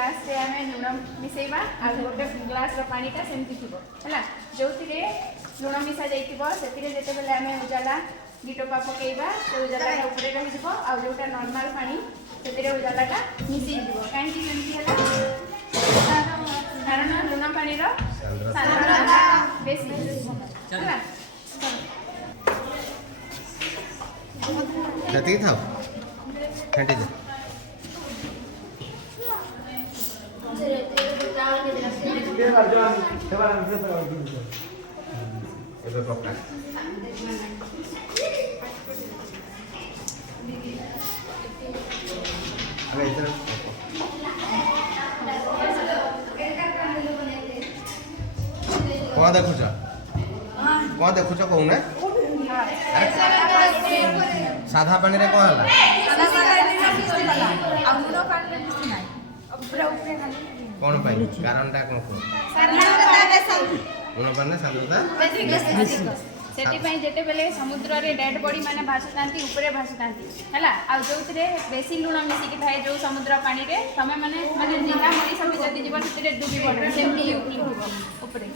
glass रे आमे लुण मिसेइबा आ गोटे ग्लास रो पानी ता सेमति थिबो हला जोतिरे लुण मिसा जाइतिबो सेतिरे जेते बेले आमे उजाला गिटोपा पकेइबा से उजाला ता ऊपर रहि जिवो आ जोटा नॉर्मल पानी सेतिरे उजाला ता मिसि जिवो काहे कि सेमति हला कारण लुण पानी रो सांद्रता बेसी हला जति थाओ फेंटी दे ଏବେ ପକା ଆରେ ଏଥର କଣ ଦେଖୁଛ କହୁନା ସାଧା ପାଣିରେ କଣ ହେଲା कौन पाई कारणटा कौन को लुण पानी सांद्रता सेटी पई जेते बेले समुद्र रे डेड बॉडी माने भासुतांती ऊपरे भासुतांती हला आ जोतिरे बेसी लुण मिसी कि थाए जो समुद्र पानी रे तमे माने निरा मरी सब जति जीवन सेते डूबी पड़े सेमती ऊपरे